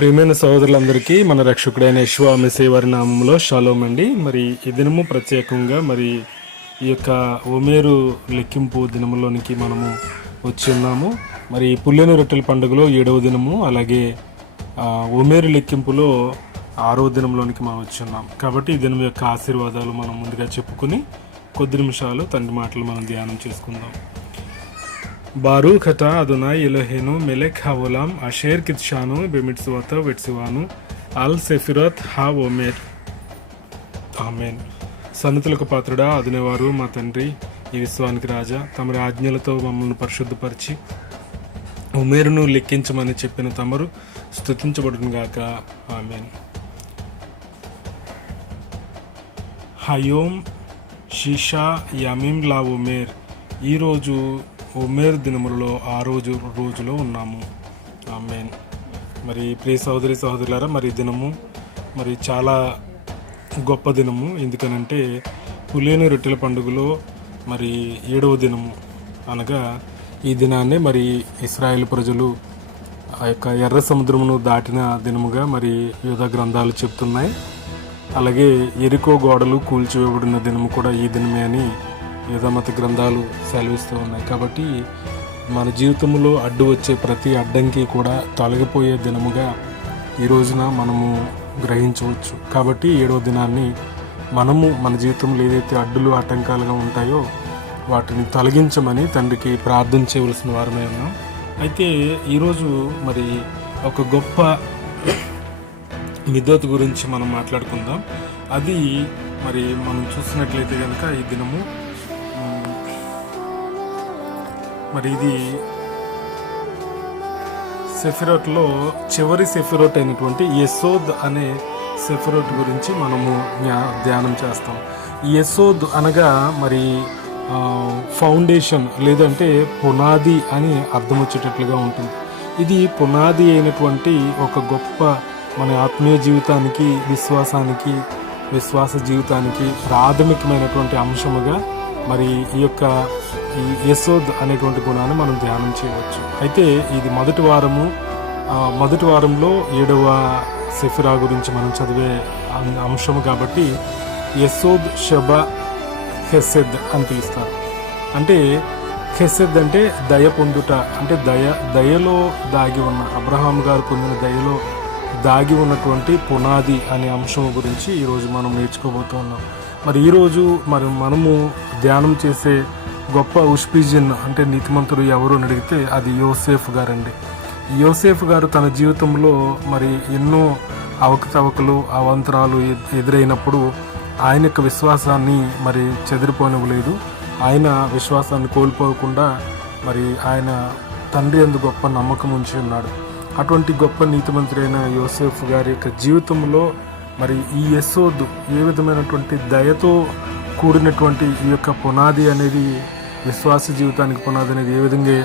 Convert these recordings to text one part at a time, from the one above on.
ప్రియమైన సహోదరులందరికీ మన రక్షకుడైన యశ్వామి సేవారి నామంలో షాలోమ్ అండి. మరి ఈ దినము ప్రత్యేకంగా మరి ఈ యొక్క ఒమేరు లెక్కింపు దినములోనికి మనము వచ్చి ఉన్నాము. మరి ఈ పుల్లెను రొట్టెల పండుగలో ఏడవ దినము అలాగే ఒమేరు లెక్కింపులో ఆరో దినంలోనికి మనం వచ్చి ఉన్నాం. కాబట్టి ఈ దినం యొక్క ఆశీర్వాదాలు మనం ముందుగా చెప్పుకుని కొద్ది నిమిషాలు తండ్రి మాటలు మనం ధ్యానం చేసుకుందాం. బారూక్ హట అదునాయ్ ఎలోహేను మెలెక్ హవలాం అషేర్ కిత్షాను బెమిట్సువత వెట్సువాను అల్ సెఫిరత్ హా ఒమేర్ ఆమెన్ సన్నతులకు పాత్రుడా అదునేవారు మా తండ్రి ఈ విశ్వానికి రాజా తమరి ఆజ్ఞలతో మమ్మల్ని పరిశుద్ధపరిచి ఉమేరును లెక్కించమని చెప్పిన తమరు స్థుతించబడునుగాక ఆమెన్ హయోమ్ షిషా యమీం లా ఉమేర్ ఈరోజు ఉమేర్ దినములలో ఆ రోజు రోజులో ఉన్నాము. ఆమెన్. మరి ప్రియ సహోదరి సహోదరులారా మరి దినము మరి చాలా గొప్ప దినము. ఎందుకనంటే పులేని రొట్టెల పండుగలో మరి ఏడవ దినము అనగా ఈ దినాన్నే మరి ఇస్రాయేల్ ప్రజలు ఆ యొక్క ఎర్ర సముద్రమును దాటిన దినముగా మరి యుధ గ్రంథాలు చెప్తున్నాయి. అలాగే ఎరుకో గోడలు కూల్చివేయబడిన దినము కూడా ఈ దినమే అని యుధమత గ్రంథాలు సెలవిస్తూ ఉన్నాయి. కాబట్టి మన జీవితంలో అడ్డు వచ్చే ప్రతి అడ్డంకి కూడా తొలగిపోయే దినముగా ఈ రోజున మనము గ్రహించవచ్చు. కాబట్టి ఏడవ దినాన్ని మనము మన జీవితంలో ఏదైతే అడ్డులు ఆటంకాలుగా ఉంటాయో వాటిని తొలగించమని తండ్రికి ప్రార్థన చేయవలసిన వారమే ఉన్నాం. అయితే ఈరోజు మరి ఒక గొప్ప విద్వత్ గురించి మనం మాట్లాడుకుందాం. అది మరి మనం చూసినట్లయితే కనుక ఈ దినము మరి ఇది సెఫిరోట్లో చివరి సెఫిరోట్ అయినటువంటి యశోద్ అనే సెఫిరోట్ గురించి మనము ధ్యానం చేస్తాం. యశోద్ అనగా మరి ఫౌండేషన్ లేదంటే పునాది అని అర్థం వచ్చేటట్లుగా ఉంటుంది. ఇది పునాది అయినటువంటి ఒక గొప్ప మన ఆత్మీయ జీవితానికి విశ్వాసానికి విశ్వాస జీవితానికి ప్రాథమికమైనటువంటి అంశముగా మరి ఈ యొక్క ఈ యశోద్ అనేటువంటి గుణాన్ని మనం ధ్యానం చేయవచ్చు. అయితే ఇది మొదటి వారము. మొదటి వారంలో ఏడవ సెఫిరా గురించి మనం చదివే అం- అంశము కాబట్టి యశోద్ షబ హెసెద్ అని పిలుస్తారు. అంటే హెసెద్ అంటే దయ పొందుట అంటే దయ దయలో దాగి ఉన్న అబ్రహాం గారు పొందిన దయలో దాగి ఉన్నటువంటి పునాది అనే అంశం గురించి ఈరోజు మనం నేర్చుకోబోతూ ఉన్నాం మరి ఈరోజు మరి మనము ధ్యానం చేసే గొప్ప ఉష్పిజిన్ అంటే నీతిమంతుడు ఎవరు అని అడిగితే అది యోసేఫ్ గారండి. యోసేఫ్ గారు తన జీవితంలో మరి ఎన్నో అవకతవకలు అవంతరాలు ఎదురైనప్పుడు ఆయన యొక్క విశ్వాసాన్ని మరి చెదిరిపోనివ్వలేదు. ఆయన విశ్వాసాన్ని కోల్పోకుండా మరి ఆయన తండ్రి అందు గొప్ప నమ్మకం ఉంచి ఉన్నాడు. అటువంటి గొప్ప నీతిమంత్రి అయిన యోసేఫ్ గారి యొక్క జీవితంలో మరి ఈ యశోద్ ఏ విధమైనటువంటి దయతో కూడినటువంటి ఈ యొక్క పునాది అనేది విశ్వాస జీవితానికి పునాది అనేది ఏ విధంగా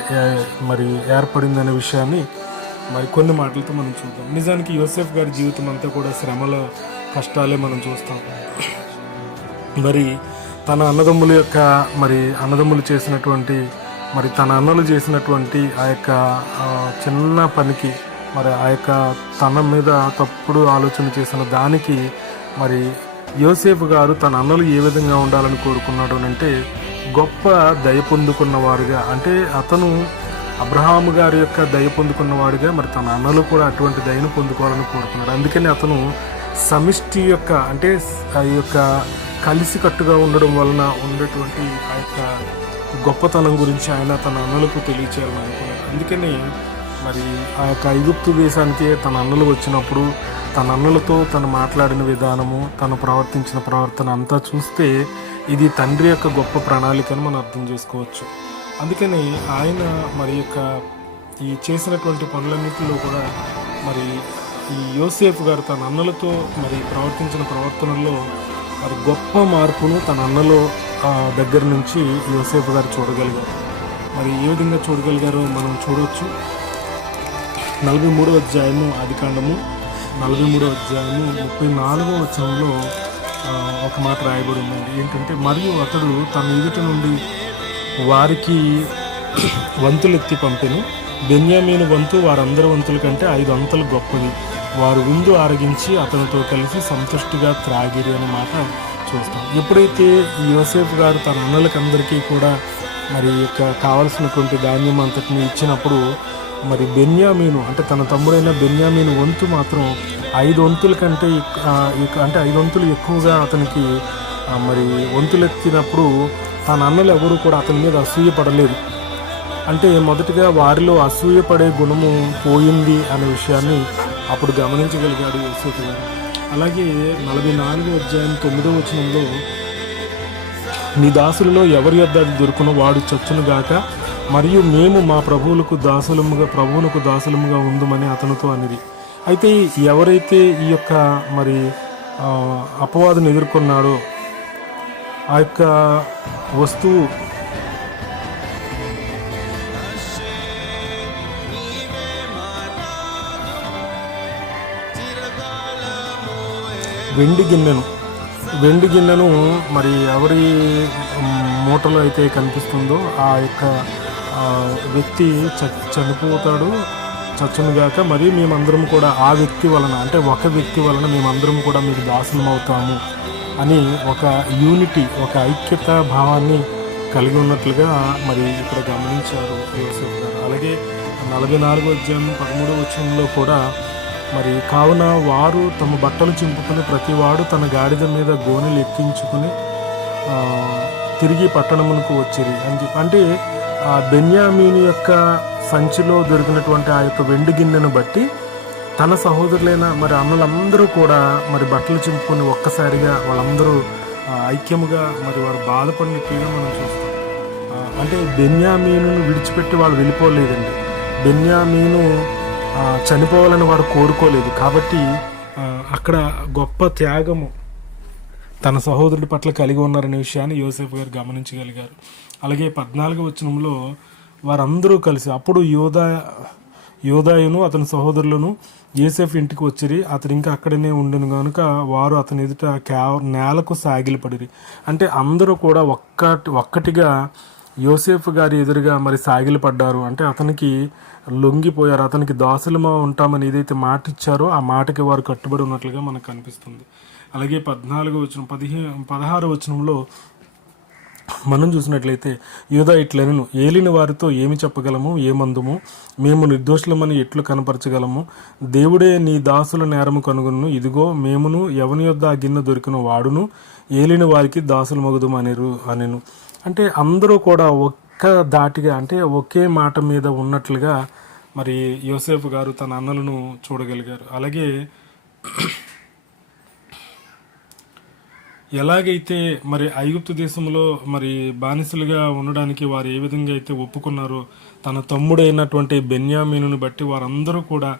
మరి ఏర్పడింది అనే విషయాన్ని మరి కొన్ని మాటలతో మనం చూద్దాం. నిజానికి యోసేఫ్ గారి జీవితం అంతా కూడా శ్రమల కష్టాలే మనం చూస్తాం. మరి తన అన్నదమ్ముల యొక్క మరి అన్నదమ్ములు చేసినటువంటి మరి తన అన్నలు చేసినటువంటి ఆ యొక్క చిన్న పనికి మరి ఆ యొక్క తన మీద తప్పుడు ఆలోచన చేసిన దానికి మరి యోసేఫ్ గారు తన అన్నలు ఏ విధంగా ఉండాలని కోరుకున్నాడు అని అంటే గొప్ప దయ పొందుకున్నవారుగా అంటే అతను అబ్రహాము గారి యొక్క దయ పొందుకున్నవాడుగా మరి తన అన్నలు కూడా అటువంటి దయను పొందుకోవాలని కోరుకున్నాడు. అందుకని అతను సమిష్టి యొక్క అంటే ఆ యొక్క కలిసికట్టుగా ఉండడం వలన ఉండేటువంటి ఆ యొక్క గొప్పతనం గురించి ఆయన తన అన్నలకు తెలియచేయాలని అనుకున్నాడు. అందుకని మరి ఆ యొక్క ఐగుప్తు దేశానికి తన అన్నలు వచ్చినప్పుడు తన అన్నలతో తను మాట్లాడిన విధానము తను ప్రవర్తించిన ప్రవర్తన అంతా చూస్తే ఇది తండ్రి యొక్క గొప్ప ప్రణాళికను మనం అర్థం చేసుకోవచ్చు. అందుకని ఆయన మరి యొక్క ఈ చేసినటువంటి పనులన్నింటిలో కూడా మరి ఈ యోసేఫ్ గారు తన అన్నలతో మరి ప్రవర్తించిన ప్రవర్తనలో మరి గొప్ప మార్పును తన అన్నలో ఆ, దగ్గర నుంచి యోసేఫ్ గారు చూడగలిగారు. మరి ఏ విధంగా చూడగలిగారో మనం చూడవచ్చు నలభై మూడో అధ్యాయము ఆదికాండము నలభై మూడో అధ్యాయము ముప్పై నాలుగో వచనంలో ఒక మాట రాయబడి ఉందండి. ఏంటంటే మరియు అతడు తన ఎదుట నుండి వారికి వంతులెత్తి పంపెను. బెన్యామీను వంతు వారందరి వంతుల కంటే ఐదు అంతలు గొప్పది. వారు విందు ఆరగించి అతనితో కలిసి సంతుష్టిగా త్రాగిరి అనే మాట చూస్తాం. ఎప్పుడైతే ఈ యోసేఫ్ గారు తన అన్నలకందరికీ కూడా మరి యొక్క కావలసినటువంటి ధాన్యం అంతటిని ఇచ్చినప్పుడు మరి బెన్యామీను అంటే తన తమ్ముడైన బెన్యామీను వంతు మాత్రం ఐదు వంతుల కంటే అంటే ఐదు వంతులు ఎక్కువగా అతనికి మరి వంతులెత్తినప్పుడు తన అన్నలు ఎవరు కూడా అతని మీద అసూయ పడలేదు అంటే మొదటిగా వారిలో అసూయపడే గుణము పోయింది అనే విషయాన్ని అప్పుడు గమనించగలిగాడు యోసేపు గారు అలాగే నలభై నాలుగో అధ్యాయం తొమ్మిదో వచనంలో నీ దాసులలో ఎవరి యొద్ద అది దొరుకునో వాడు చచ్చును గాక మరియు మేము మా ప్రభువులకు దాసులముగా ప్రభువులకు దాసులముగా ఉందమని అతనితో అనేది అయితే ఎవరైతే ఈ యొక్క మరి ఆ, ఎదుర్కొన్నాడో ఆ యొక్క వస్తువు వెండి గిన్నెను వెండి గిన్నెను మరి ఎవరి మూటలో అయితే కనిపిస్తుందో ఆ యొక్క వ్యక్తి చ చనిపోతాడు చచ్చునుగాక మరియు మేమందరం కూడా ఆ వ్యక్తి వలన అంటే ఒక వ్యక్తి వలన మేమందరం కూడా మీకు దాసులం అవుతాము అని ఒక యూనిటీ ఒక ఐక్యత భావాన్ని కలిగి ఉన్నట్లుగా మరి ఇక్కడ గమనించారు యోసేఫ్ గారు. అలాగే నలభై నాలుగో అధ్యాయం పదమూడవ వచనంలో కూడా మరి కావున వారు తమ బట్టలు చింపుకుని ప్రతివాడు తన గాడిద మీద గోనెలు ఎక్కించుకుని తిరిగి పట్టణమునకు వచ్చిరి అని చెప్పి అంటే ఆ బెన్యామీని యొక్క సంచిలో దొరికినటువంటి ఆ యొక్క వెండి గిన్నెను బట్టి తన సహోదరులైన మరి అన్నలందరూ కూడా మరి బట్టలు చింపుకొని ఒక్కసారిగా వాళ్ళందరూ ఐక్యముగా మరి వారు బాధపడినట్లుగా మనం చూస్తాం. అంటే బెన్యామీను విడిచిపెట్టి వాళ్ళు వెళ్ళిపోలేదండి. బెన్యామీను చనిపోవాలని వారు కోరుకోలేదు. కాబట్టి అక్కడ గొప్ప త్యాగము తన సహోదరుడి పట్ల కలిగి ఉన్నారనే విషయాన్ని యోసేఫ్ గారు గమనించగలిగారు. అలాగే పద్నాలుగు వచనంలో వారందరూ కలిసి అప్పుడు యోదా యోధాయును అతని సహోదరులను యోసేఫ్ ఇంటికి వచ్చిరి అతను ఇంకా అక్కడనే ఉండను కనుక వారు అతని ఎదుట క్యా నేలకు సాగిలపడిరి. అంటే అందరూ కూడా ఒక్కటి ఒక్కటిగా యోసేఫ్ గారి ఎదురుగా మరి సాగిలపడ్డారు. అంటే అతనికి లొంగిపోయారు అతనికి దాసులమా ఉంటామని ఏదైతే మాట ఇచ్చారో ఆ మాటకి వారు కట్టుబడి ఉన్నట్లుగా మనకు కనిపిస్తుంది. అలాగే పద్నాలుగో వచనం పదిహే పదహారు వచనంలో మనం చూసినట్లయితే యూదా ఇట్లనను ఏలిన వారితో ఏమి చెప్పగలము? ఏమందుము? మేము నిర్దోషులమని ఎట్లు కనపరచగలము? దేవుడే నీ దాసుల నేరము కనుగొను ఇదిగో మేమును ఎవని యొద్ద ఆ గిన్నె దొరికిన వాడును. ఏలిన వారికి దాసులు మగుదుము అనేరు అనెను. అంటే అందరూ కూడా ఒక్క దాటిగా అంటే ఒకే మాట మీద ఉన్నట్లుగా మరి యోసేఫ్ గారు తన అన్నలను చూడగలిగారు. అలాగే ఎలాగైతే మరి ఐగుప్తు దేశంలో మరి బానిసలుగా ఉండడానికి వారు ఏ విధంగా అయితే ఒప్పుకున్నారో తన తమ్ముడైనటువంటి బెన్యామీనుని బట్టి వారందరూ కూడా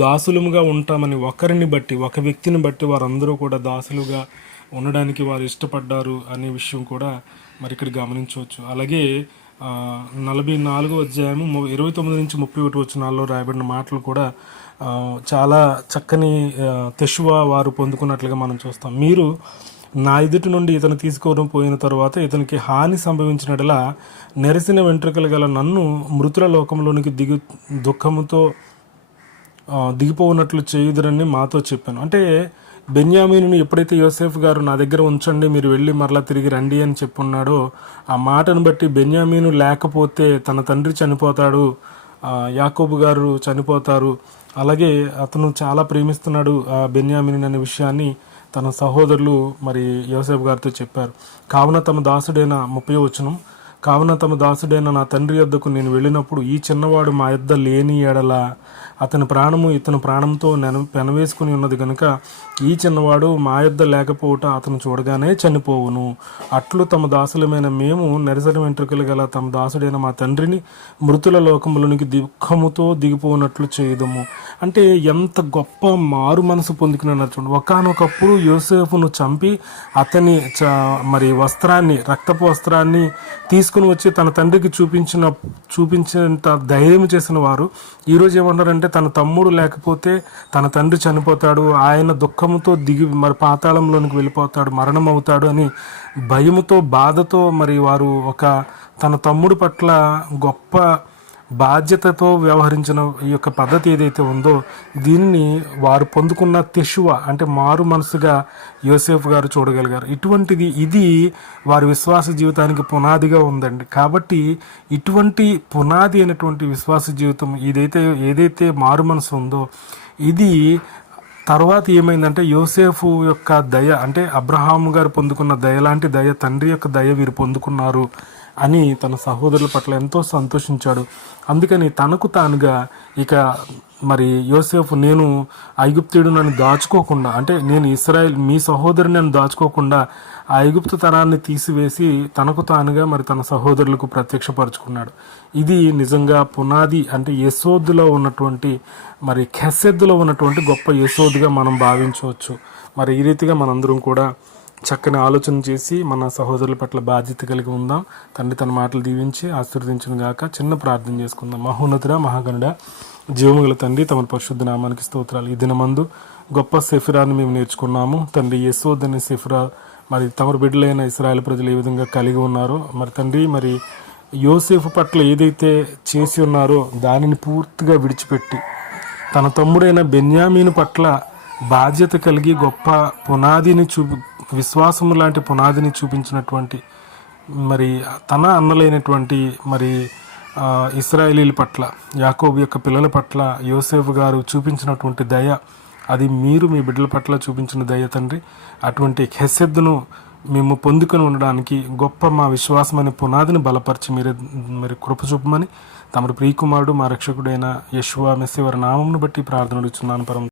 దాసులుగా ఉంటామని ఒకరిని బట్టి ఒక వ్యక్తిని బట్టి వారందరూ కూడా దాసులుగా ఉండడానికి వారు ఇష్టపడ్డారు అనే విషయం కూడా మరి ఇక్కడ గమనించవచ్చు. అలాగే నలభై నాలుగో అధ్యాయము ఇరవై తొమ్మిది నుంచి ముప్పై ఒకటి వచ్చినాల్లో రాయబడిన మాటలు కూడా చాలా చక్కని ఆ, తెషువా వారు పొందుకున్నట్లుగా మనం చూస్తాం. మీరు నా ఎదుటి నుండి ఇతను తీసుకోవడం పోయిన తరువాత ఇతనికి హాని సంభవించినట్లా నెరసిన వెంట్రుకలు గల నన్ను మృతుల లోకంలోనికి దిగు దుఃఖముతో దిగిపోనట్లు చేయుదురని మాతో చెప్పాను. అంటే బెన్యామీను ఎప్పుడైతే యోసేఫ్ గారు నా దగ్గర ఉంచండి మీరు వెళ్ళి మరలా తిరిగి రండి అని చెప్పున్నాడో ఆ మాటను బట్టి బెన్యామీను లేకపోతే తన తండ్రి చనిపోతాడు యాకోబు గారు చనిపోతారు. అలాగే అతను చాలా ప్రేమిస్తున్నాడు ఆ బెన్యామిని అనే విషయాన్ని తన సహోదరులు మరి యోసేపు గారితో చెప్పారు. కావున తమ దాసుడైన ముప్పై వచనం కావున తమ దాసుడైన నా తండ్రి యొద్దకు నేను వెళ్ళినప్పుడు ఈ చిన్నవాడు మా యొద్ద లేని ఎడల అతని ప్రాణము ఇతని ప్రాణంతో నెన పెనవేసుకుని ఉన్నది కనుక ఈ చిన్నవాడు మా యొద్ద లేకపోవట అతను చూడగానే చనిపోవును. అట్లు తమ దాసులమైన మేము నెరసరి వెంట్రుకలు గల తమ దాసుడైన మా తండ్రిని మృతుల లోకములోనికి దుఃఖముతో దిగిపోనట్లు చేయదము. అంటే ఎంత గొప్ప మారు మనసు పొందుకున్న చూడండి ఒకనొకప్పుడు యోసేఫును చంపి అతని చ- మరి వస్త్రాన్ని రక్తపు వస్త్రాన్ని తీసుకుని వచ్చి తన తండ్రికి చూపించిన చూపించినంత ధైర్యం చేసిన వారు ఈరోజు ఏమన్నారంటే తన తమ్ముడు లేకపోతే తన తండ్రి చనిపోతాడు ఆయన దుఃఖముతో దిగి మరి పాతాళంలోనికి వెళ్ళిపోతాడు మరణం అవుతాడు అని భయముతో బాధతో మరి వారు ఒక తన తమ్ముడు పట్ల గొప్ప బాధ్యతతో వ్యవహరించిన ఈ యొక్క పద్ధతి ఏదైతే ఉందో దీనిని వారు పొందుకున్న తెషువ అంటే మారు మనసుగా యోసేఫ్ గారు చూడగలిగారు. ఇటువంటిది ఇది వారి విశ్వాస జీవితానికి పునాదిగా ఉందండి. కాబట్టి ఇటువంటి పునాది అయినటువంటి విశ్వాస జీవితం ఇదైతే ఏదైతే మారు మనసు ఉందో ఇది తర్వాత ఏమైందంటే యోసేఫు యొక్క దయ అంటే అబ్రహాము గారు పొందుకున్న దయ లాంటి దయ తండ్రి యొక్క దయ వీరు పొందుకున్నారు. అని తన సహోదరుల పట్ల ఎంతో సంతోషించాడు. అందుకని తనకు తానుగా ఇక మరి యోసేఫ్ నేను ఐగుప్తుడు నన్ను దాచుకోకుండా అంటే నేను ఇస్రాయల్ మీ సహోదరుని నన్ను దాచుకోకుండా ఆ ఐగుప్తు తనాన్ని తీసివేసి తనకు తానుగా మరి తన సహోదరులకు ప్రత్యక్షపరుచుకున్నాడు. ఇది నిజంగా పునాది అంటే యశోద్దులో ఉన్నటువంటి మరి ఖెసెద్దులో ఉన్నటువంటి గొప్ప యశోద్దుగా మనం భావించవచ్చు. మరి ఈ రీతిగా మనందరం కూడా చక్కని ఆలోచన చేసి మన సహోదరుల పట్ల బాధ్యత కలిగి ఉందాం. తండ్రి తన మాటలు దీవించి ఆశీర్వదించిన గాక. చిన్న ప్రార్థన చేసుకుందాం. మహోన్నతుడ మహాగణుడ జీవముగల తండ్రి తమ పరిశుద్ధ నామానికి స్తోత్రాలు. ఈ దినమందు గొప్ప సెఫిరాన్ని మేము నేర్చుకున్నాము. తండ్రి యశోద్ అనే సెఫిరా మరి తమరు బిడ్డలైన ఇస్రాయల్ ప్రజలు ఏ విధంగా కలిగి ఉన్నారో మరి తండ్రి మరి యోసేఫ్ పట్ల ఏదైతే చేసి ఉన్నారో దానిని పూర్తిగా విడిచిపెట్టి తన తమ్ముడైన బెన్యామీను పట్ల బాధ్యత కలిగి గొప్ప పునాదిని చూపు విశ్వాసము లాంటి పునాదిని చూపించినటువంటి మరి తన అన్నలైనటువంటి మరి ఇస్రాయేలీల పట్ల యాకోబు యొక్క పిల్లల పట్ల యోసేఫ్ గారు చూపించినటువంటి దయ అది మీరు మీ బిడ్డల పట్ల చూపించిన దయ తండ్రి. అటువంటి హెసెద్దును మేము పొందుకొని ఉండడానికి గొప్ప మా విశ్వాసం అనే పునాదిని బలపరిచి మీరే మరి కృప చూపమని తమరు ప్రియకుమారుడు మా రక్షకుడైన యశ్వా మెస్సి వారి బట్టి ప్రార్థనలు ఇచ్చున్నాను. పరం